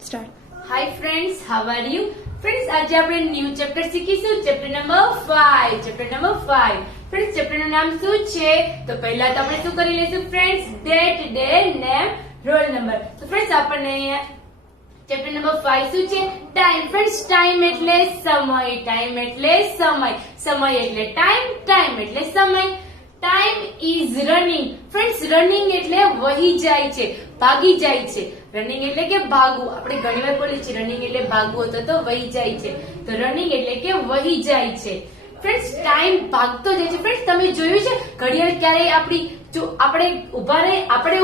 Start. Hi friends, how are you? Friends, આજે આપણે new chapter શીખીશું. Chapter number 5. Chapter number 5. Friends, chapter નું નામ શું છે? તો પહેલા તો આપણે શું કરી લઈશું friends? Date, day, name, roll number. તો ફ્રેન્ડ્સ, આપણને ચેપ્ટર નંબર 5 શું છે? ટાઈમ. ફ્રેન્ડ્સ, ટાઈમ એટલે સમય. ટાઈમ એટલે સમય. સમય એટલે ટાઈમ. ટાઈમ એટલે સમય. Time is running. Friends, running એટલે વહી જાય છે, ભાગી જાય છે. રનિંગ એટલે કે ભાગવું. આપણે ઘણી વાર બોલીએ છીએ રનિંગ એટલે ભાગવું, તો વહી જાય છે. તો રનિંગ એટલે કે વહી જાય છે. ફ્રેન્ડ્સ, ટાઈમ ભાગતો જાય છે. ફ્રેન્ડ્સ, તમે જોયું છે ઘડિયાળ ક્યારેય આપણે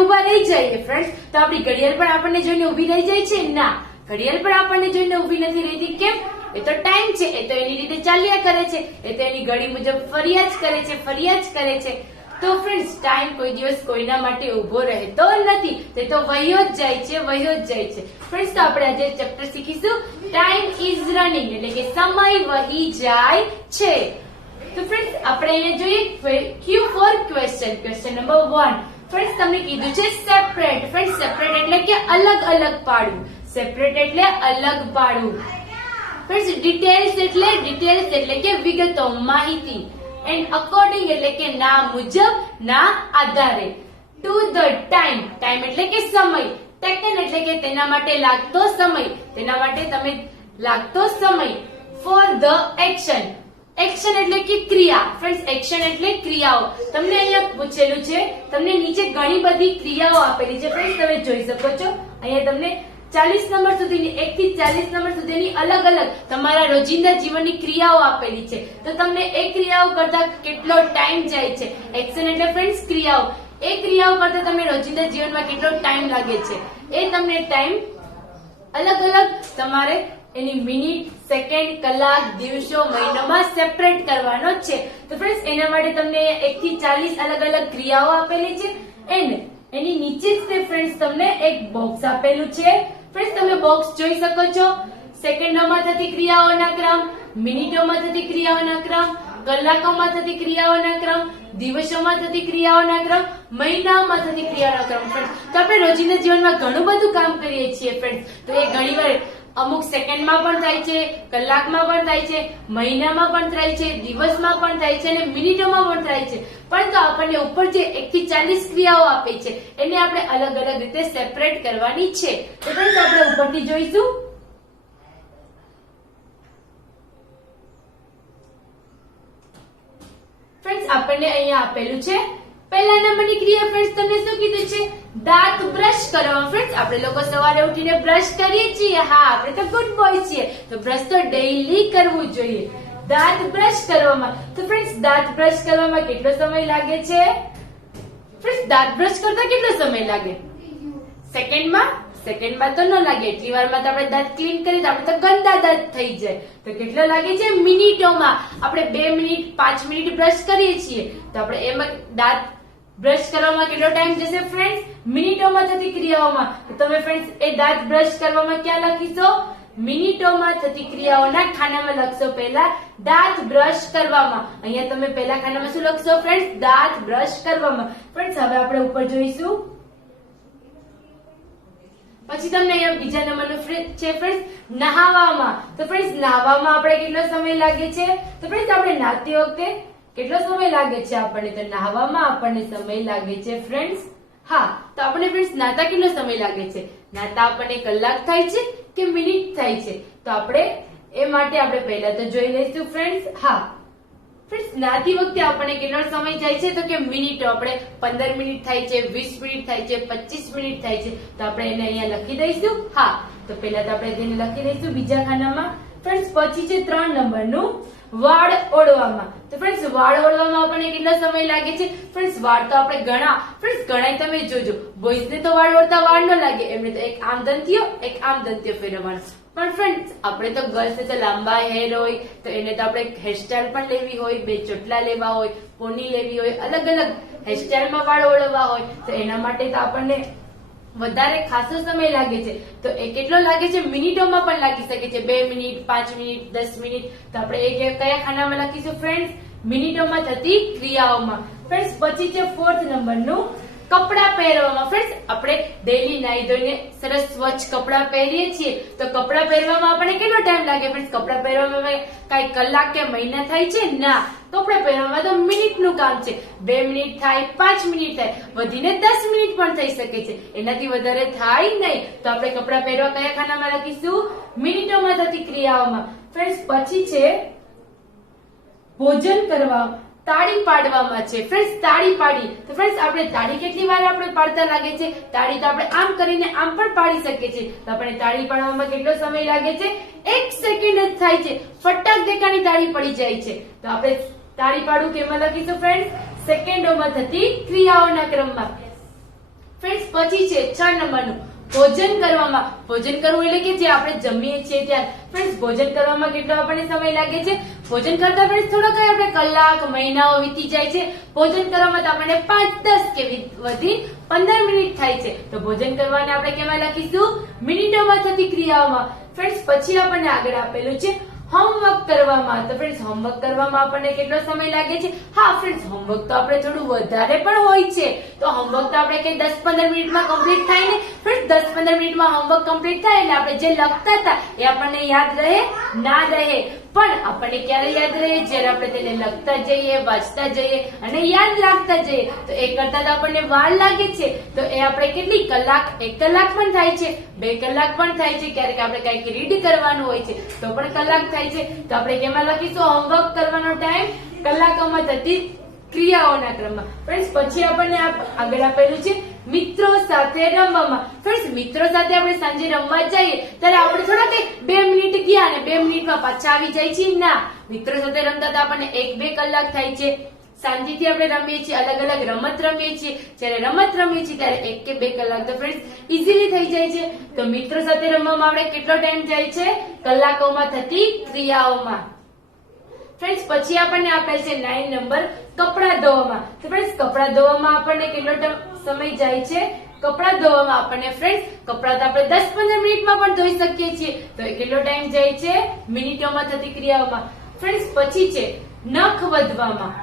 ઊભા રહી જઈએ ફ્રેન્ડ્સ, તો આપણી ઘડિયાળ પણ આપણને જોઈને ઊભી રહી જાય છે? ના, ઘડિયાળ પણ આપણને જોઈને ઊભી નથી રહેતી. કેમ? એ તો ટાઈમ છે, એ તો એની રીતે ચાલ્યા કરે છે, એ તો એની ઘડી મુજબ ફરિયાદ કરે છે, ફરિયાદ કરે છે. તો ફ્રેન્ડ્સ, ટાઈમ કોઈ દિવસ કોઈના માટે ઉભો રહેતો નથી, તે તો વહ્યો જ જાય છે, વહ્યો જ જાય છે. ફ્રેન્ડ્સ, તો આપણે આજે ચેપ્ટર શીખીશું ટાઈમ ઇઝ રનિંગ, એટલે કે સમય વહી જાય છે. તો ફ્રેન્ડ્સ, આપણે અહીંયા જોઈએ Q four question. Question number 1. Friends, તમને કીધું છે સેપરેટ. ફ્રેન્ડ્સ, સેપરેટ એટલે કે અલગ અલગ પાડવું. સેપરેટ એટલે અલગ પાડવું. ફ્રેન્ડ્સ, ડિટેલ્સ એટલે કે વિગતો, માહિતી. એન્ડ અકોર્ડિંગ એટલે કે ના મુજબ, ના આધારે. To the time. ટાઈમ એટલે કે સમય. ટેકન એટલે કે તેના માટે લાગતો સમય, તેના માટે તમે લાગતો સમય. For the action. એક્શન એટલે કે ક્રિયા. ફ્રેન્ડ્સ, એક્શન એટલે ક્રિયાઓ. તમને અહીંયા પૂછેલું છે, તમને નીચે ઘણી બધી ક્રિયાઓ આપેલી છે. ફ્રેન્ડ્સ, તમે જોઈ શકો છો અહીંયા તમને 40 નંબર સુધીની 1 થી 40 નંબર સુધીની અલગ અલગ તમારા રોજિંદા જીવનની ક્રિયાઓ આપેલી છે. તો તમને એ ક્રિયાઓ કરતા કેટલો ટાઈમ જાય છે? એક્શન એટલે ફ્રેન્ડ્સ ક્રિયાઓ. એ ક્રિયાઓ કરતા તમે રોજિંદા જીવનમાં કેટલો ટાઈમ લાગે છે, એ તમને ટાઈમ અલગ અલગ તમારે એની મિનિટ, સેકન્ડ, કલાક, દિવસો, મહિનોમાં સેપરેટ કરવાનો છે. તો ફ્રેન્ડ્સ, એના માટે તમને 1 થી 40 અલગ અલગ ક્રિયાઓ આપેલી છે. એન્ડ એની નીચે જ તે ફ્રેન્ડ્સ તમને એક બોક્સ આપેલું છે. ફ્રેન્ડ્સ, તમે બોક્સ જોઈ શકો છો. સેકન્ડોમાં થતી ક્રિયાઓના ક્રમ, મિનિટોમાં થતી ક્રિયાઓના ક્રમ, કલાકોમાં થતી ક્રિયાઓના ક્રમ, દિવસોમાં થતી ક્રિયાઓના ક્રમ, મહિનાઓમાં થતી ક્રિયાઓના ક્રમ. ફ્રેન્ડ્સ, તો આપણે રોજિંદા જીવનમાં ઘણું બધું કામ કરીએ છીએ ફ્રેન્ડ્સ. તો એ ઘણીવાર અમુક સેકન્ડમાં પણ થાય છે, કલાકમાં પણ થાય છે, મહિનામાં પણ થાય છે, દિવસમાં પણ થાય છે અને મિનિટોમાં પણ થાય છે. પરંતુ આપણને ઉપર જે 1 થી 40 ક્રિયાઓ આપી છે એને આપણે અલગ અલગ રીતે સેપરેટ કરવાની છે. તો ફ્રેન્ડ્સ, આપણે ઉપરથી જોઈશું. ફ્રેન્ડ્સ, આપણને અહીંયા આપેલું છે પહેલા નંબરની ક્રિયા. ફ્રેન્ડ્સ, તમને શું કીધું છે? દાંત બ્રશ કરવા. ફ્રેન્ડ્સ, આપણે લોકો સવારે ઉઠીને બ્રશ કરીએ છીએ. હા, આપણે તો ગુડ બોય છીએ, તો બ્રશ તો ડેઈલી કરવું જોઈએ. દાંત બ્રશ કરવામાં. તો ફ્રેન્ડ્સ, દાંત બ્રશ કરવામાં કેટલો સમય લાગે છે? ફ્રેન્ડ્સ, દાંત બ્રશ કરતા કેટલો સમય લાગે? સેકન્ડમાં તો ન લાગે. એટલી વારમાં તો આપણે દાંત ક્લીન કરીએ તો આપણે તો ગંદા દાંત થઈ જાય. તો કેટલો લાગે છે? મિનિટોમાં. આપણે 2 મિનિટ 5 મિનિટ બ્રશ કરીએ છીએ, તો આપણે એમાં દાંત બ્રશ કરવામાં કેટલો ટાઈમ જશે ફ્રેન્ડ્સ? મિનિટોમાં થતી ક્રિયાઓમાં. તો તમે ફ્રેન્ડ્સ એ દાંત બ્રશ કરવામાં ક્યાં લખીશો? મિનિટોમાં થતી ક્રિયાઓના ખાનામાં લખશો. પહેલા દાંત બ્રશ કરવામાં. અહીંયા તમે પહેલા ખાનામાં શું લખશો ફ્રેન્ડ્સ? દાંત બ્રશ કરવામાં. ફ્રેન્ડ્સ, હવે આપણે ઉપર જોઈશું. પછી તમને અહીંયા બીજા નંબરનું છે ફ્રેન્ડ્સ નહાવામાં. તો ફ્રેન્ડ્સ, નહાવામાં આપણે કેટલો સમય લાગે છે? તો ફ્રેન્ડ્સ, આપણે નહાતી વખતે કેટલો સમય લાગે છે આપણને? તો નહાવામાં આપણને સમય લાગે છે ફ્રેન્ડ્સ. હા, તો આપણે ફ્રેન્ડ્સ નાતા કેટલો સમય લાગે છે? નાતા આપણને કલાક થાય છે કે મિનિટ થાય છે? તો આપણે એ માટે આપણે પહેલા તો જોઈ લઈશું ફ્રેન્ડ્સ. હા ફ્રેન્ડ્સ, નાતી વખતે આપણને કેટલો સમય જાય છે? તો કે મિનિટો. આપણે 15 મિનિટ થાય છે, 20 મિનિટ થાય છે, 25 મિનિટ થાય છે. તો આપણે એને અહીંયા લખી દઈશું. હા, તો પહેલા તો આપણે તેને લખી દઈશું બીજા ખાનામાં. ફ્રેન્ડ્સ, પછી છે 3 નંબરનું વાળ ઓળવામાં. તો ફ્રેન્ડ્સ, વાળ ઓળવામાં આપણને કેટલો સમય લાગે છે? ફ્રેન્ડ્સ, વાળ તો આપણે ફ્રેન્ડ્સ ઘણા તમે જોજો, બોયઝને તો વાળ ઓળતા વાર ન લાગે. એમને તો એક આમ દંતીયો ફેરવવાનો. પણ ફ્રેન્ડ્સ, આપણે તો ગર્લ્સને તો લાંબા હેર હોય, તો એને તો આપણે હેરસ્ટાઈલ પણ લેવી હોય, 2 ચોટલા લેવા હોય, પોની લેવી હોય, અલગ અલગ હેરસ્ટાઈલમાં વાળ ઓળવા હોય, તો એના માટે તો આપણને વધારે ખાસો સમય લાગે છે. તો એ કેટલો લાગે છે? મિનિટોમાં પણ લાગી શકે છે. 2 મિનિટ, 5 મિનિટ, 10 મિનિટ. તો આપણે એ કયા ખાનામાં લખીશું ફ્રેન્ડ્સ? મિનિટોમાં થતી ક્રિયાઓમાં. ફ્રેન્ડ્સ, પછી છે 4th નંબરનું કપડા પહેરવામાં ફ્રેન્ડ્સ આપણે ડેલી નાઈ ધોઈને સરસ સ્વચ્છ કપડા પહેરીએ છીએ તો કપડા પહેરવામાં આપણને કેટલો ટાઈમ લાગે ફ્રેન્ડ્સ? કપડા પહેરવામાં કઈ કલાક કે મહિના થાય છે? ના, કપડા પહેરવામાં તો મિનિટનું કામ છે. 2 મિનિટ થાય, 5 મિનિટ થાય, વધીને 10 મિનિટ પણ થઈ શકે છે, એનાથી વધારે થાય નહીં. તો આપણે કપડા પહેરવા કયા ખાનામાં લખીશું? મિનિટોમાં થતી ક્રિયાઓમાં. ફ્રેન્ડ્સ પછી છે ભોજન કરવા, તાળી પાડવામાં છે. ફ્રેન્ડ્સ તાળી પાડી તો ફ્રેન્ડ્સ આપણે તાળી કેટલી વાર આપણે પાડતા લાગે છે? તાળી તો આપણે આમ કરીને આમ પણ પાડી શકીએ છીએ. તો આપણે તાળી પાડવામાં કેટલો સમય લાગે છે? 1 સેકન્ડ જ થાય છે. ફટાક દેખાની તાળી પડી જાય છે. તો આપણે તાળી પાડવું કેમાં લખીશું ફ્રેન્ડ્સ? સેકન્ડોમાં થતી ક્રિયાઓના ક્રમમાં. ફ્રેન્ડ્સ પછી છે 6 નંબરનું ભોજન કરવામાં. ભોજન કરવું એટલે કે જે આપણે જમીએ છીએ ત્યાં. ફ્રેન્ડ્સ ભોજન કરવામાં કેટલો આપણને સમય લાગે છે? ભોજન કરતા ફ્રેન્ડ્સ થોડો કઈ આપણે કલાક, મહિનાઓ વીતી જાય છે. ભોજન કરવામાં તો આપણને 5, 10 કે વધી 15 મિનિટ થાય છે. તો ભોજન કરવાને આપણે કેમાં લખીશું? મિનિટોમાં થતી ક્રિયાઓમાં. ફ્રેન્ડ્સ પછી આપણને આગળ આપેલું છે હોમવર્ક કરવામાં. તો ફ્રેન્ડ્સ હોમવર્ક કરવામાં આપણને કેટલો સમય લાગે છે? હા ફ્રેન્ડ્સ હોમવર્ક તો આપણે થોડું વધારે પણ હોય છે. તો હોમવર્ક તો આપણે કે 10-15 મિનિટમાં કમ્પ્લીટ થાય ને ફ્રેન્ડ્સ. 10-15 મિનિટમાં હોમવર્ક કમ્પ્લીટ થાય એટલે આપણે જે લખતા હતા એ આપણને યાદ રહે? ના રહે. પણ આપણને ક્યારે યાદ રહે? જ્યારે આપણે તેને લખતા જઈએ, વાંચતા જઈએ અને યાદ રાખતા જઈએ. તો એ કરતા તો આપણને વાર લાગે છે. તો એ આપણે કેટલી કલાક? 1 કલાક પણ થાય છે, 2 કલાક પણ થાય છે. ક્યારેક આપણે કંઈક રીડ કરવાનું હોય છે તો પણ કલાક થાય છે. તો આપણે કેમાં લખીશું? હોમવર્ક કરવાનો ટાઈમ કલાકોમાં થતી ક્રિયાઓના ક્રમમાં. ફ્રેન્ડ્સ પછી આપણને આગળ આપેલું છે મિત્રો સાથે રમવામાં. ફ્રેન્ડ્સ મિત્રો સાથે આપણે સાંજે રમવા જઈએ ત્યારે આપણે થોડા કઈ 2 મિનિટ ગયા અને 2 મિનિટમાં પાછા આવી જાય છે? ના, મિત્રો સાથે રમતા તો આપણને 1-2 કલાક થાય છે. શાંતિથી આપણે રમીએ છીએ, અલગ અલગ રમત રમીએ છીએ. જ્યારે રમત રમીએ છીએ ત્યારે 1 કે 2 કલાક તો ફ્રેન્ડ્સ ઈઝીલી થઈ જાય છે. તો મિત્રો સાથે રમવામાં આપણે કેટલો ટાઈમ જાય છે? કલાકોમાં થતી ક્રિયાઓમાં. ફ્રેન્ડ્સ પછી આપણને આપેલ છે 9 નંબર કપડા ધોવામાં. તો ફ્રેન્ડ્સ કપડા ધોવામાં આપણને કેટલો સમય જાય છે? કપડા ધોવામાં આપણને ફ્રેન્ડ્સ કપડા તો આપણે 10-15 મિનિટમાં પણ ધોઈ શકીએ છીએ. તો કેટલો ટાઈમ જાય છે? મિનિટોમાં થતી ક્રિયાઓમાં. ફ્રેન્ડ્સ પછી છે નખ વધવામાં.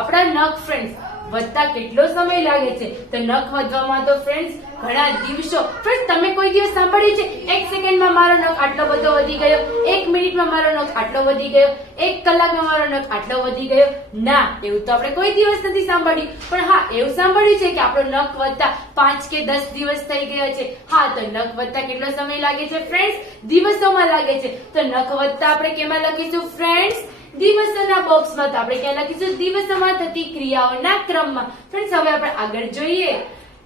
આપણા નખ ફ્રેન્ડ્સ વધતા કેટલો સમય લાગે છે? તો નખ વધવામાં તો ફ્રેન્ડ્સ ઘણા દિવસો. ફ્રેન્ડ્સ તમે કોઈ દિવસ સાંભળ્યું છે 1 સેકન્ડમાં મારો નખ આટલો બધો વધી ગયો, 1 મિનિટમાં મારો નખ આટલો વધી ગયો, 1 કલાકમાં મારો નખ આટલો વધી ગયો? ના, એવું તો આપણે કોઈ દિવસ નથી સાંભળ્યું. પણ હા એવું સાંભળ્યું છે કે આપણો નખ વધતા 5 કે 10 દિવસ થઈ ગયા છે. હા, તો નખ વધતા કેટલો સમય લાગે છે ફ્રેન્ડ્સ? દિવસોમાં લાગે છે. તો નખ વધતા આપણે કેમાં લખીશું ફ્રેન્ડ્સ? દિવસોના બોક્સમાં. તો આપણે ક્યાં લખીશું? દિવસોમાં થતી ક્રિયાઓના ક્રમમાં. ફ્રેન્ડ્સ હવે આપણે આગળ જોઈએ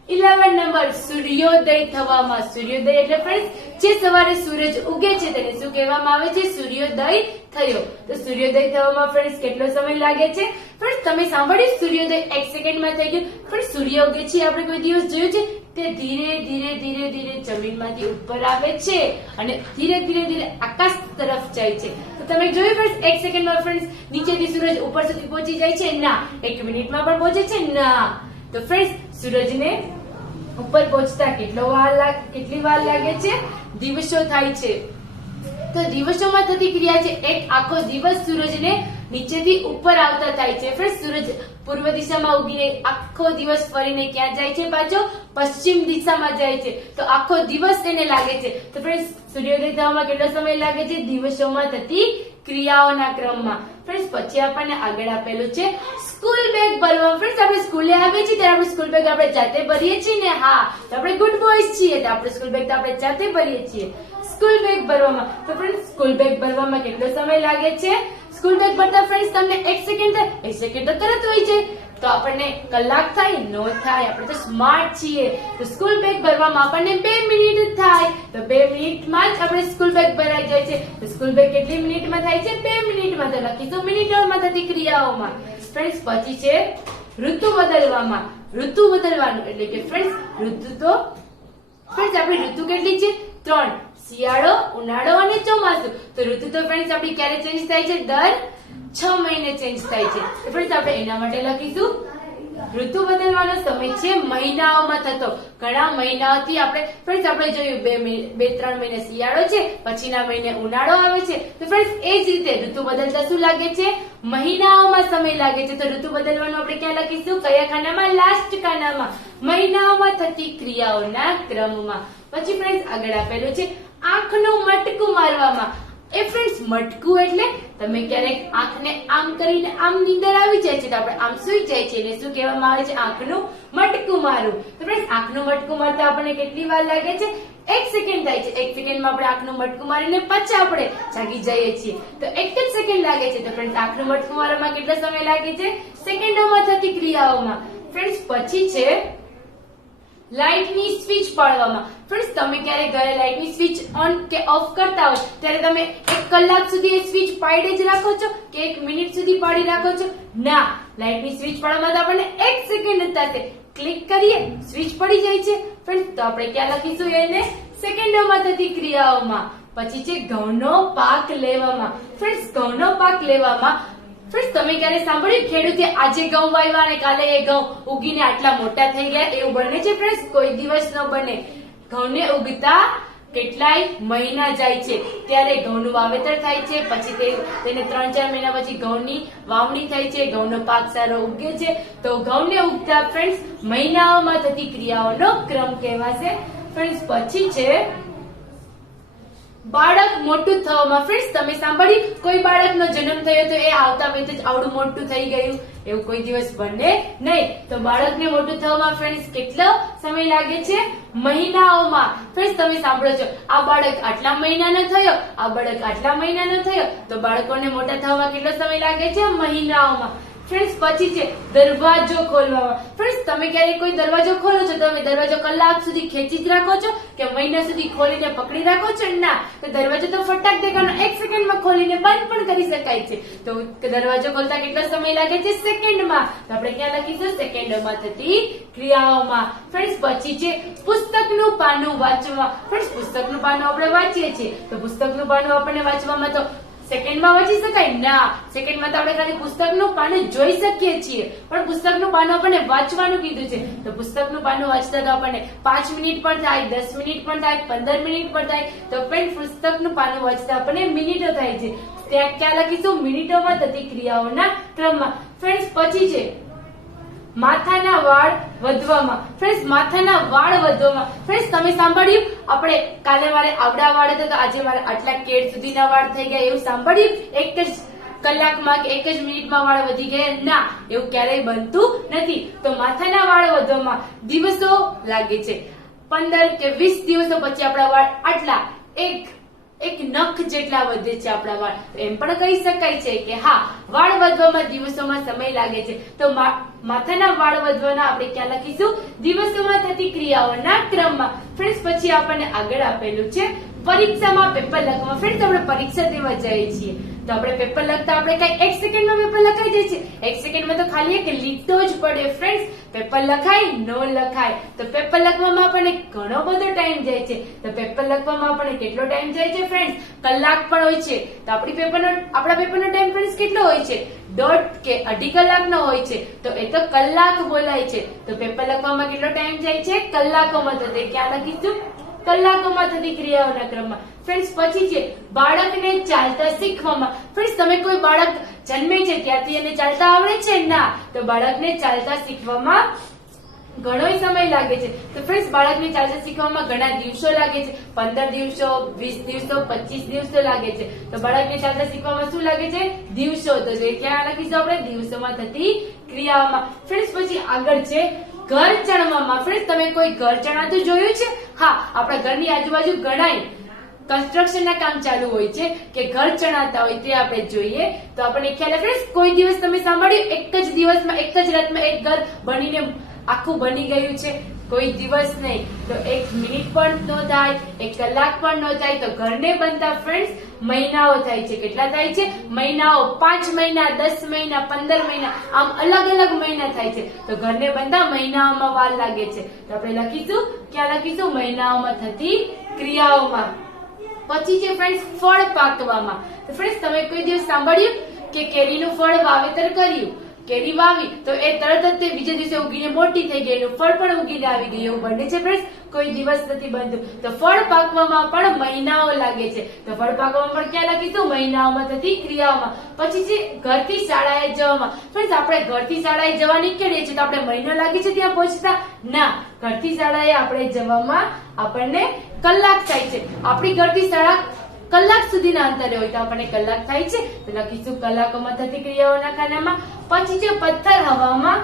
11 નંબર સૂર્યોદય થવામાં. સૂર્યોદય એટલે ફ્રેન્ડ્સ જે સવારે સૂરજ ઉગે છે તેને શું કહેવામાં આવે છે? સૂર્યોદય થયો. તો સૂર્યોદય થવામાં ફ્રેન્ડ્સ કેટલો સમય લાગે છે? ફ્રેન્ડ્સ તમે સાંભળ્યું સૂર્યોદય 1 સેકન્ડમાં થઈ ગયો? પણ સૂર્ય ઉગે છે આપણે કોઈ દિવસ જોયું છે? તે ધીરે ધીરે ધીરે ધીરે જમીનમાંથી ઉપર આવે છે અને ધીરે ધીરે ધીરે આકાશ તરફ જાય છે. તો તમે જોયું ફ્રેન્ડ્સ 1 સેકન્ડમાં ફ્રેન્ડ્સ નીચેથી સૂરજ ઉપર સુધી પહોંચી જાય છે? ના. 1 મિનિટમાં પણ પહોંચે છે? ના. તો ફ્રેન્ડ્સ સૂરજને ઉપર પહોંચતા કેટલી વાર લાગે છે? દિવસો થાય છે. તો દિવસોમાં થતી ક્રિયા છે એક આખો દિવસ સૂરજને નીચેથી ઉપર આવતા થાય છે. ફ્રેન્ડ્સ સૂરજ પૂર્વ દિશામાં ઉગીને આખો દિવસ ફરીને ક્યાં જાય છે? પાછો પશ્ચિમ દિશામાં જાય છે. તો આખો દિવસ એને લાગે છે. તો ફ્રેન્ડ્સ સૂર્યોદય થવામાં કેટલો સમય લાગે છે? દિવસોમાં થતી ક્રિયાઓના ક્રમમાં. ફ્રેન્ડ્સ પછી આપણને આગળ આપેલું છે સ્કૂલ બેગ ભરવા. ફ્રેન્ડ્સ આપણે સ્કૂલે આવીએ છીએ ત્યારે આપણે સ્કૂલ બેગ આપણે જાતે ભરીએ છીએ ને? હા, તો આપણે ગુડ બોયઝ છીએ તો આપણે સ્કૂલ બેગ તો આપણે જાતે ભરીએ છીએ. સ્કૂલ બેગ ભરવામાં તો ફ્રેન્ડ્સ સ્કૂલ બેગ ભરવામાં કેટલો સમય લાગે છે? સ્કૂલ બેગ ભરતા ફ્રેન્ડ્સ તમને 1 સેકન્ડ થાય? 1 સેકન્ડ તો તરત હોય છે. તો આપણને કલાક થાય? નો થાય. આપણે તો સ્માર્ટ છીએ. તો સ્કૂલ બેગ ભરવામાં આપણને 2 મિનિટ થાય. તો 2 મિનિટમાં જ આપણે સ્કૂલ બેગ ભરાઈ જાય છે. તો સ્કૂલ બેગ કેટલી મિનિટમાં થાય છે? 2 મિનિટમાં. તો લખીશું મિનિટોમાં થતી ક્રિયાઓમાં. ફ્રેન્ડ્સ પછી છે ઋતુ બદલવામાં. ઋતુ બદલવાનું એટલે કે ફ્રેન્ડ્સ ઋતુ તો ફ્રેન્ડ્સ આપણી ઋતુ કેટલી છે? 3. શિયાળો, ઉનાળો અને ચોમાસું. તો ઋતુ તો ફ્રેન્ડ્સ આપણી ક્યારે ચેન્જ થાય છે? દર 6 મહિને ચેન્જ થાય છે. તો ફ્રેન્ડ્સ આપણે એના માટે લખીશું ઋતુ બદલવાનો સમય છે મહિનાઓમાં થતો. ઘણા મહિનાઓથી આપણે જોયું 2-3 મહિને શિયાળો છે, પછીના મહિને ઉનાળો આવે છે. તો ફ્રેન્ડ્સ એ જ રીતે ઋતુ બદલતા શું લાગે છે? મહિનાઓમાં સમય લાગે છે. તો ઋતુ બદલવાનું આપણે ક્યાં લખીશું? કયા ખાનામાં? લાસ્ટ ખાનામાં. મહિનાઓમાં થતી ક્રિયાઓના ક્રમમાં. પછી ફ્રેન્ડ્સ આગળ આપેલું છે આંખનું મટકું મારવામાં. એ ફ્રેન્ડ્સ મટકું એટલે તમે ક્યારેક આંખને આમ કરીને આમ નીંદર આવી જાય છે તો આપણે આમ સુઈ જાય છે એટલે શું કહેવામાં આવે છે? આંખનું મટકું મારવું. તો ફ્રેન્ડ્સ આંખનું મટકું મારતા આપણને કેટલી વાર લાગે છે? 1 સેકન્ડ થાય છે. 1 સેકન્ડમાં આપણે આંખનું મટકું મારીને પછી આપણે જાગી જઈએ છીએ. તો 1 જ સેકન્ડ લાગે છે. તો ફ્રેન્ડ્સ આંખનું મટકું મારવામાં કેટલો સમય લાગે છે? સેકન્ડોમાં થતી ક્રિયાઓમાં. ફ્રેન્ડ્સ પછી છે લાઇટની સ્વિચ પાડવામાં. ફ્રેન્ડ્સ તમે ક્યારે ઘરે લાઇટની સ્વિચ ઓન કે ઓફ કરતા હોય ત્યારે તમે 1 કલાક સુધી એ સ્વિચ પાડી જ રાખો છો કે 1 મિનિટ સુધી પાડી રાખો છો? ના, લાઇટની સ્વિચ પાડવામાં તો આપણને 1 સેકન્ડ જ થશે. ક્લિક કરીએ સ્વિચ પડી જાય છે. ફ્રેન્ડ્સ તો આપણે ક્યાં લખીશું એને? સેકન્ડોમાં થતી ક્રિયાઓમાં. પછી છે ઘઉંનો પાક લેવામાં. ફ્રેન્ડ્સ ઘઉંનો પાક લેવામાં ફ્રેન્ડ્સ તમે ક્યારે સાંભળ્યું ખેડૂતે આજે ઘઉં વાવ્યા અને કાલે એ ઘઉં ઉગીને આટલા મોટા થઈ ગયા? એવું બને છે ફ્રેન્ડ્સ? કોઈ દિવસ ન બને. ઘઉંને ઉગતા કેટલાય મહિના જાય છે ત્યારે ઘઉંનું વાવેતર થાય છે. પછી તેને 3-4 મહિના પછી ઘઉંની વાવણી થાય છે. ઘઉંનો પાક સારો ઉગે છે. તો ઘઉંને ઉગતા ફ્રેન્ડ્સ મહિનાઓમાં થતી ક્રિયાઓનો ક્રમ કહેવાશે. ફ્રેન્ડ્સ પછી છે બાળક મોટું થવામાં. ફ્રેન્ડ્સ તમે સાંભળ્યું કોઈ બાળકનો જન્મ થયો તો એ આવતા વેત જ આવડું મોટું થઈ ગયું? એવું કોઈ દિવસ બને નહીં. તો બાળકને મોટું થવામાં ફ્રેન્ડ્સ કેટલો સમય લાગે છે? મહિનાઓમાં. ફ્રેન્ડ્સ તમે સાંભળો છો આ બાળક આટલા મહિનાનો થયો, આ બાળક આટલા મહિનાનો થયો. તો બાળકોને મોટા થવામાં કેટલો સમય લાગે છે? મહિનાઓમાં. ફ્રેન્ડ્સ પછી છે દરવાજો ખોલવામાં. ફ્રેન્ડ્સ તમે ક્યારે કોઈ દરવાજો ખોલો છો તો તમે દરવાજો કલાક સુધી ખેંચી જ રાખો છો કે મહિના સુધી ખોલીને પકડી રાખો છો? ના, તો દરવાજો તો ફટાક દેખાનો 1 સેકન્ડમાં ખોલીને બંધ પણ કરી શકાય છે. તો દરવાજો ખોલતા કેટલો સમય લાગે છે? સેકન્ડમાં. તો આપણે ક્યાં લખીશું? સેકન્ડોમાં થતી ક્રિયાઓમાં. ફ્રેન્ડ્સ પછી છે પુસ્તકનું પાનું વાંચવા. ફ્રેન્ડ્સ પુસ્તકનું પાનું આપણે વાંચીએ છીએ તો પુસ્તકનું પાનું આપણને વાંચવામાં તો સેકન્ડમાં વાંચી શકાય? ના, સેકન્ડમાં તો આપણે ખાલી પુસ્તકનું પાનું જોઈ શકીએ છીએ પણ પુસ્તકનું પાનું આપણને વાંચવાનું કીધું છે. તો પુસ્તકનું પાનું વાંચતા તો આપણને 5 મિનિટ પણ થાય, 10 મિનિટ પણ થાય, 15 મિનિટ પણ થાય. તો ફ્રેન્ડ પુસ્તકનું પાનું વાંચતા આપણને મિનિટો થાય છે. ત્યાં ક્યાં લખીશું? મિનિટોમાં થતી ક્રિયાઓના ક્રમમાં. ફ્રેન્ડ્સ પછી છે માથાના વાળ વધવામાં. ફ્રેન્ડ્સ માથાના વાળ વધવામાં. ફ્રેન્ડ્સ તમે સાંભળ્યું આપણે કાલે મારે આવડા વાળ હતા તો આજે મારે આટલા કેડ સુધીના વાળ થઈ ગયા? એવું સાંભળ્યું? 1 જ કલાકમાં કે 1 જ મિનિટમાં વાળ વધી ગયા? ના, એવું ક્યારેય બનતું નથી. તો માથાના વાળ વધવામાં દિવસો લાગે છે. 15 કે 20 દિવસો પછી આપણા વાળ આટલા એક નખ જેટલા વધે છે આપણા વાળ. એમ પણ કહી શકાય છે કે હા, વાળ વધવામાં દિવસોમાં સમય લાગે છે. તો માથાના વાળ વધવાના આપણે ક્યાં લખીશું? દિવસોમાં થતી ક્રિયાઓના ક્રમમાં. ફ્રેન્ડ્સ પછી આપણને આગળ આપેલું છે પરીક્ષામાં પેપર લખવામાં. ફ્રેન્ડ્સ આપણે પરીક્ષા દેવા જઈએ છીએ તો આપણે પેપર લખતા આપણે કઈ 1 સેકન્ડમાં પેપર લખાઈ જાય છે? 1 સેકન્ડમાં તો ખાલી એક લીટો જ પડે. ફ્રેન્ડ્સ પેપર લખાય ન લખાય? તો પેપર લખવામાં આપણને ઘણો બધો ટાઈમ જાય છે. તો પેપર લખવામાં આપણને કેટલો ટાઈમ જાય છે? ફ્રેન્ડ્સ કલાક પણ હોય છે. તો આપણા પેપરનો ટાઈમ ફ્રેન્ડ્સ કેટલો હોય છે? 1.5 કે 2.5 કલાકનો હોય છે. તો એ તો કલાક બોલાય છે. તો પેપર લખવામાં કેટલો ટાઈમ જાય છે? કલાકોમાં. તો તે ક્યાં લખીશું? કલાકોમાં થતી ક્રિયાઓના ક્રમમાં. ફ્રેન્ડ્સ પછી છે બાળકને ચાલતા શીખવામાં. ફ્રેન્ડ્સ તમે કોઈ બાળક જન્મે છે ત્યારથી એને ચાલતા આવડે છે? ના, તો બાળકને ચાલતા શીખવામાં ઘણો સમય લાગે છે. તો ફ્રેન્ડ્સ બાળકને ચાલતા શીખવામાં ઘણા દિવસો લાગે છે. 15 દિવસો, 20 દિવસો, 25 દિવસો લાગે છે. તો બાળકને ચાલતા શીખવામાં શું લાગે છે? દિવસો. તો ક્યાં લખીશું આપણે? દિવસોમાં થતી ક્રિયાઓમાં. ફ્રેન્ડ્સ પછી આગળ છે ઘર ચણવામાં. ફ્રેન્ડ્સ તમે કોઈ ઘર ચણાતું જોયું છે? હા, આપણા ઘરની આજુબાજુ ઘણાય કન્સ્ટ્રક્શન ના કામ ચાલુ હોય છે કે ઘર ચણાતા હોય તે આપણે જોઈએ તો આપણને ખ્યાલ આવે. ફ્રેન્ડ્સ કોઈ દિવસ તમે સાંભળ્યું 1 જ દિવસમાં 1 જ રાતમાં એક ઘર બનીને આખું બની ગયું છે? કોઈ દિવસ નહીં. તો 1 મિનિટ પણ ન થાય, 1 કલાક પણ ન થાય. તો ઘરને બનતા ફ્રેન્ડ્સ મહિનાઓ થાય છે. કેટલા થાય છે? મહિનાઓ. 5 મહિના, 10 મહિના, 15 મહિના, આમ અલગ અલગ મહિના થાય છે. તો ઘરને બનતા મહિનાઓમાં વાર લાગે છે. તો આપણે લખીશું, ક્યાં લખીશું? મહિનાઓમાં થતી ક્રિયાઓમાં. પછી છે ફ્રેન્ડ્સ ફળ પાકવામાં. તો ફ્રેન્ડ્સ તમે કોઈ દિવસ સાંભળ્યું કે કેરીનું ફળ વાવેતર કર્યું કેરી વાવી તો એ તરત જ તે બીજા દિવસે ઉગીને મોટી થઈ ગઈ, એનું ફળ પણ ઉગીને આવી ગયું, એવું બને છે ફ્રેન્ડ્સ? કોઈ દિવસ નથી બનતું. તો ફળ પાકવામાં પણ મહિનાઓ લાગે છે. તો ફળ પાકવામાં પણ ક્યાં લખીશું? મહિનાઓમાં થતી ક્રિયાઓમાં. પછી છે ઘરથી શાળાએ જવામાં. ફ્રેન્ડ્સ, આપણે ઘરથી શાળાએ જવા નીકળીએ છીએ તો આપણે મહિનો લાગે છે ત્યાં પહોંચતા? ના, ઘરથી શાળાએ આપણે જવામાં આપણને કલાક થાય છે. આપણી ઘરથી શાળા કલાક સુધીના અંતરે હોય તો આપણને કલાક થાય છે, તો લખીશું કલાકોમાં થતી ક્રિયાઓના ખાનામાં. પછી છે પથ્થર હવામાં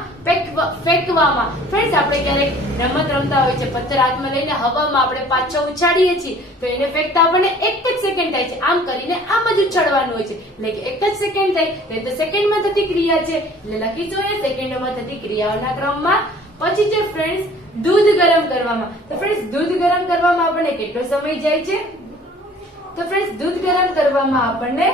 ફેંકવામાં. ફ્રેન્ડ્સ, આપણે ક્યારેક રમત રમતા હોય છે, પથ્થર હાથમાં લઈને હવામાં આપણે પાછો ઉછાળીએ છીએ તો એને ફેંકતા આપણને 1 જ સેકન્ડ થાય છે. આમ કરીને આમ જ ઉછાળવાનું હોય છે, એટલે કે 1 જ સેકન્ડ થાય. તો સેકન્ડમાં થતી ક્રિયા છે, એટલે લખીશું એ સેકન્ડોમાં થતી ક્રિયાઓના ક્રમમાં. પછી છે ફ્રેન્ડ્સ દૂધ ગરમ કરવામાં. તો ફ્રેન્ડ્સ, દૂધ ગરમ કરવામાં આપણને કેટલો સમય જાય છે? તો ફ્રેન્ડ્સ, દૂધ ગરમ કરવામાં આપણને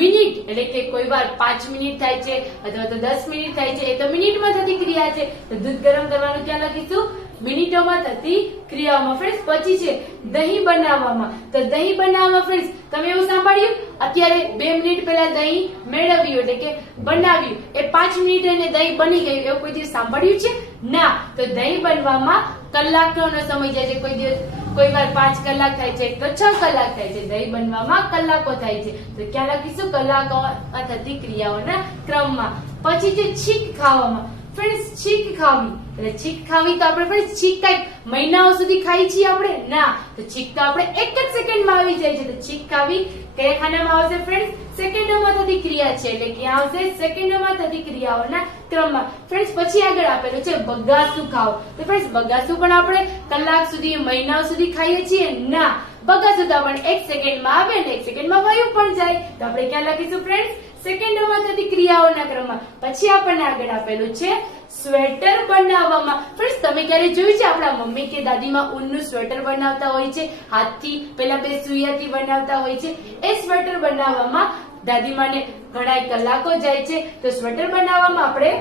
મિનિટ, એટલે કે કોઈ વાર 5 મિનિટ થાય છે અથવા તો 10 મિનિટ થાય છે, એ તો મિનિટમાં થતી ક્રિયા છે. તો દૂધ ગરમ કરવાનું ક્યાં લખીશું? મિનિટોમાં થતી ક્રિયાઓમાં. ફ્રેન્ડ્સ, પછી છે દહીં બનાવવામાં. તો દહીં બનાવવામાં ફ્રેન્ડ્સ, તમે એવું સાંભળ્યું અત્યારે 2 મિનિટ પહેલા દહીં મેળવ્યું એટલે કે બનાવ્યું, એ 5 મિનિટ એને દહીં બની ગયું, એવું કોઈ દિવસ સાંભળ્યું છે? ના. તો દહીં બનવામાં કલાકનો સમય જાય છે. કોઈ વાર 5 કલાક થાય છે તો 6 કલાક થાય છે. દહીં બનવામાં કલાકો થાય છે, તો ક્યાં લખીશું? કલાકોમાં થતી ક્રિયાઓના ક્રમમાં. પછી છે છીંક ખાવામાં. ફ્રેન્ડ્સ, છીંક ખાવી, એટલે છીંક ખાવી તો આપણે ફ્રેન્ડ્સ છીંક કઈક મહિનાઓ સુધી ખાઈ છીએ આપણે? ના. તો છીંક તો આપણે 1 જ સેકન્ડમાં આવી જાય છે. તો છીંક ખાવી કયા ખાનામાં આવશે ફ્રેન્ડ્સ? સેકન્ડોમાં થતી ક્રિયા છે, એટલે ક્યાં આવશે? સેકન્ડોમાં થતી ક્રિયાઓના ક્રમમાં. ફ્રેન્ડ્સ, પછી આગળ આપેલું છે બગાસું ખાવ. તો ફ્રેન્ડ્સ, બગાસું પણ આપણે કલાક સુધી મહિનાઓ સુધી ખાઈએ છીએ? ના. બગાસું તો આપણને 1 સેકન્ડમાં આવે ને 1 સેકન્ડમાં વયું પણ જાય, તો આપણે ક્યાં લખીશું ફ્રેન્ડ્સ? સેકન્ડોમાં થતી ક્રિયાઓના ક્રમમાં. પછી આપણને આગળ આપેલું છે સ્વેટર બનાવવામાં. ફ્રેન્ડ્સ, તમે ક્યારે જોયું છે આપણા મમ્મી કે દાદીમાં ઊનનું સ્વેટર બનાવતા હોય છે, હાથથી પેલા 2 સુઈયાથી બનાવતા હોય છે. એ સ્વેટર બનાવવામાં દાદીમાને ઘણા કલાકો જાય છે. તો સ્વેટર બનાવવામાં આપણે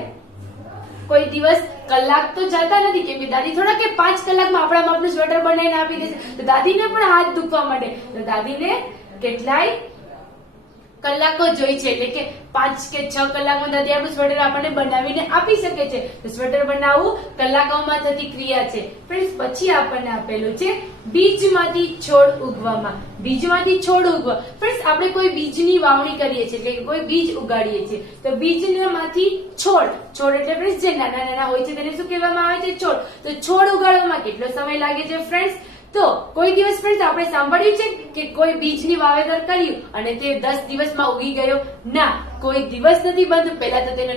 કોઈ દિવસ કલાક તો જતા નથી, કેમ કે દાદી થોડા કે 5 કલાકમાં આપણા માપનું સ્વેટર બનાવીને આપી દેશે, તો દાદીને પણ હાથ દુખવા માંડે. તો દાદીને કેટલાય કલાકો જોઈ છે, એટલે કે 5 કે 6 કલાકમાં દાદી આપણું સ્વેટર આપણને બનાવીને આપી શકે છે. તો સ્વેટર બનાવવું કલાકોમાં થતી ક્રિયા છે. ફ્રેન્ડ્સ, પછી આપણને આપેલું છે બીજમાંથી છોડ ઉગવામાં. બીજમાંથી છોડ ઉગવા. ફ્રેન્ડ્સ, આપણે કોઈ બીજની વાવણી કરીએ છીએ, એટલે કે કોઈ બીજ ઉગાડીએ છીએ, તો બીજમાંથી છોડ એટલે ફ્રેન્ડ્સ જે નાના નાના હોય છે તેને શું કહેવામાં આવે છે? છોડ. તો છોડ ઉગાડવામાં કેટલો સમય લાગે છે ફ્રેન્ડ્સ? તો કોઈ દિવસ ફ્રેન્ડ્સ આપણે સાંભળ્યું છે કે કોઈ બીજની વાવેતર કર્યું અને તે 10 દિવસમાં ઉગી ગયો? ના, કોઈ દિવસ નથી બનતું. પહેલા તો તેને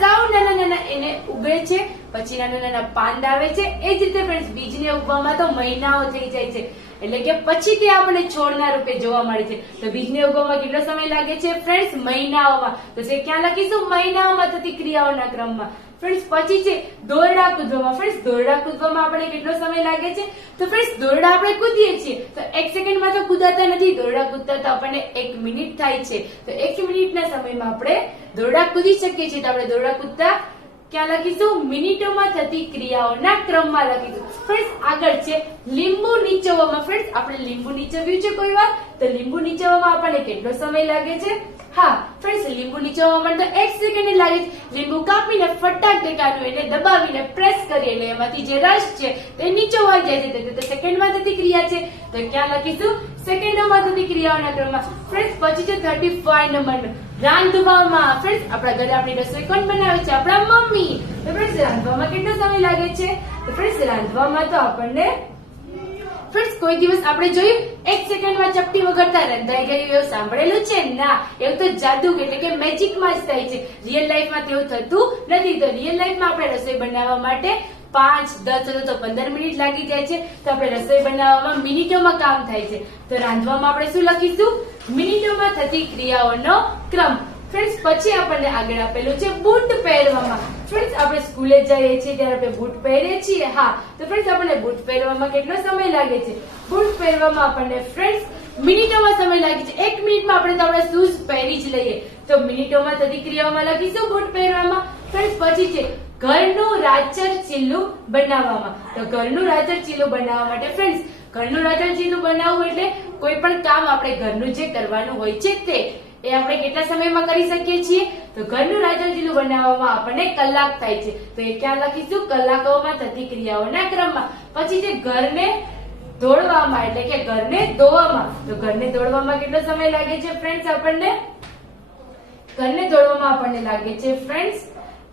સાવ નાના એને ઉગે છે, પછી નાના પાંદ આવે છે. એ જ રીતે ફ્રેન્ડ્સ બીજને ઉગવામાં તો મહિનાઓ થઈ જાય છે, એટલે કે પછી તે આપણે છોડના રૂપે જોવા મળે છે. તો બીજને ઉગવામાં કેટલો સમય લાગે છે ફ્રેન્ડ્સ? મહિનાઓમાં. તો તે ક્યાં લખીશું? મહિનાઓમાં થતી ક્રિયાઓના ક્રમમાં. ફ્રેન્ડ્સ, પછી છે દોરડા કૂદવામાં. ફ્રેન્ડ્સ, દોરડા કૂદવામાં આપણે કેટલો સમય લાગે છે? તો ફ્રેન્ડ્સ, દોરડા આપણે કૂદીએ છીએ તો 1 સેકન્ડમાં તો કૂદાતા નથી. દોરડા કૂદતા તો આપણને 1 મિનિટ થાય છે. તો 1 મિનિટના સમયમાં આપણે દોરડા કૂદી શકીએ છીએ. તો આપણે દોરડા કૂદતા ક્યાં લખીશું? મિનિટોમાં થતી ક્રિયાઓના ક્રમમાં લખીશું. ફ્રેન્ડ્સ, આગળ છે લીંબુ નીચોવામાં. ફ્રેન્ડ્સ, આપણે લીંબુ નીચવ્યું છે કોઈ વાર? તો લીંબુ નીચવવામાં આપણને કેટલો સમય લાગે છે? હા ફ્રેન્ડ્સ, લીંબુ નીચવવામાં તો 1 સેકન્ડ લાગે છે. લીંબુ કાપીને ફટાક દેખાડું એને દબાવીને પ્રેસ કરીએ એટલે એમાંથી જે રસ છે તે નીચોવાઈ જાય છે. તો સેકન્ડમાં થતી ક્રિયા છે, તો ક્યાં લખીશું? સેકન્ડોમાં થતી ક્રિયાઓના ક્રમમાં. ફ્રેન્ડ્સ, પછી છે 35 નંબરનું રાંધવામાં. ફ્રેન્ડ્સ, આપણા ઘરે આપણી રસોઈ કોણ બનાવે છે? આપણા મમ્મી. તો ફ્રેન્ડ્સ, રાંધવામાં કેટલો સમય લાગે છે? તો ફ્રેન્ડ્સ, રાંધવામાં તો આપણને ફ્રેન્ડ્સ કોઈ દિવસ આપણે જોયું 1 સેકન્ડમાં ચપટી વગરતા રંધાઈ ગયું એવું સાંભળેલું છે? ના, એવું તો જાદુ એટલે કે મેજિકમાં જ થાય છે. રિયલ લાઈફમાં તેવું થતું નથી. તો રિયલ લાઈફમાં આપણે રસોઈ બનાવવા માટે 5, 10 તો 15 મિનિટ લાગી જાય છે. તો આપણે રસોઈ બનાવવામાં મિનિટોમાં કામ થાય છે. તો રાંધવામાં આપણે શું લખીશું? મિનિટોમાં થતી ક્રિયાઓનો ક્રમ. ફ્રેન્ડ્સ, પછી આપણને આગળ આપેલું છે બૂટ પહેરવામાં. ફ્રેન્ડ્સ, આપણે સ્કૂલે જઈએ છીએ ત્યારે આપણે બૂટ પહેરીએ છીએ. હા, તો ફ્રેન્ડ્સ, આપણને બૂટ પહેરવામાં કેટલો સમય લાગે છે? બૂટ પહેરવામાં આપણને ફ્રેન્ડ્સ મિનિટોમાં સમય લાગે છે. 1 મિનિટમાં આપણે તો આપણા શૂઝ પહેરી જ લઈએ. તો મિનિટોમાં થતી ક્રિયાઓમાં લખીશું બૂટ પહેરવામાં. ફ્રેન્ડ્સ, પછી છે ઘરનું રાચર ચીલું બનાવવામાં. તો ઘરનું રાચર ચીલું બનાવવા માટે ફ્રેન્ડ્સ, ઘરનું રાચર ચીલું બનાવવું એટલે કોઈ પણ કામ આપણે ઘરનું જે કરવાનું હોય છે તે એ આપણે કેટલા સમયમાં કરી શકીએ છીએ? તો ઘરનું રાંધણગીરું બનાવવામાં આપણને કલાક થાય છે, તો એ ક્યાં લખીશું? કલાકોમાં થતી ક્રિયાઓના ક્રમમાં. પછી છે ઘરને ધોળવામાં એટલે કે ઘરને ધોવામાં, તો ઘરને ધોળવામાં કેટલો સમય લાગે છે ફ્રેન્ડ્સ? આપણને ઘરને ધોળવામાં આપણને લાગે છે ફ્રેન્ડ્સ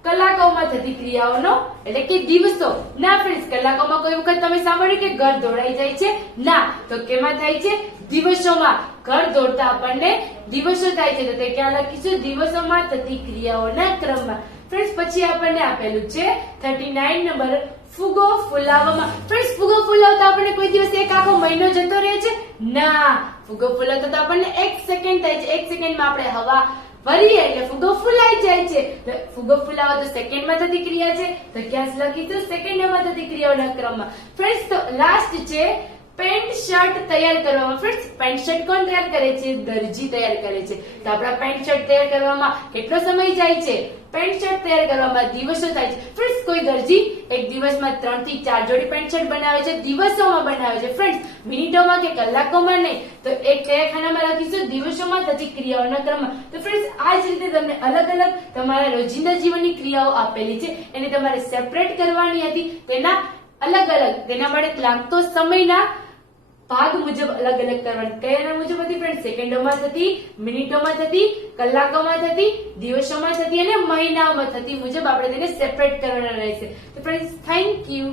કલાકોમાં થતી ક્રિયાઓનો એટલે કે દિવસો. ના ફ્રેન્ડ્સ, કલાકોમાં કોઈ વખત તમે સાંભળ્યું કે ઘર ધોળાઈ જાય છે? ના, તો કેમાં થાય છે? દિવસોમાં. ઘર ધોળતા આપણને દિવસો થાય છે, તો તે ક્યાં લખીશું? દિવસોમાં થતી ક્રિયાઓના ક્રમમાં. ફ્રેન્ડ્સ પછી આપણને આપેલું છે 39 નંબર, ફુગ્ગો ફૂલાવવામાં. ફ્રેન્ડ્સ ફુગ્ગો ફૂલાવતા આપણને કોઈ દિવસ એક આખો મહિનો જતો રહે છે? ના, ફુગ્ગો ફૂલાવતા તો આપણને 1 સેકન્ડ થાય છે. 1 સેકન્ડમાં આપણે હવા ભરીએ એટલે ફુગ્ગો ફૂલાઈ જાય છે. ફુગ્ગો ફૂલાવો તો સેકન્ડમાં થતી ક્રિયા છે, તો ક્યાં લખીશું? સેકન્ડમાં થતી ક્રિયાઓના ક્રમમાં. ફ્રેન્ડ્સ તો લાસ્ટ છે પેન્ટ શર્ટ તૈયાર કરવામાં. ફ્રેન્ડ્સ પેન્ટ શર્ટ કોણ તૈયાર કરે છે? દરજી તૈયાર કરે છે. તો આપણા પેન્ટ શર્ટ તૈયાર કરવામાં કેટલો સમય જાય છે? પેન્ટ શર્ટ તૈયાર કરવામાં દિવસો થાય છે. ફ્રેન્ડ્સ કોઈ દરજી એક દિવસમાં 3 થી 4 જોડી પેન્ટ શર્ટ બનાવે છે, દિવસોમાં બનાવે છે ફ્રેન્ડ્સ, મિનિટોમાં કે કલાકોમાં નહીં. તો એક કયા ખાનામાં લખીશું? દિવસોમાં થતી ક્રિયાઓના ક્રમમાં. તો ફ્રેન્ડ્સ આ જ રીતે તમને અલગ અલગ તમારા રોજિંદા જીવનની ક્રિયાઓ આપેલી છે, એને તમારે સેપરેટ કરવાની હતી. તેના અલગ અલગ તેના માટે લાગતો સમયના ભાગ મુજબ અલગ અલગ કરવાની. કયા મુજબ હતી ફ્રેન્ડ? સેકન્ડોમાં થતી, મિનિટોમાં થતી, કલાકોમાં થતી, દિવસોમાં થતી અને મહિનાઓમાં થતી મુજબ આપણે તેને સેપરેટ કરવાના રહેશે. તો ફ્રેન્ડ્સ થેન્ક યુ.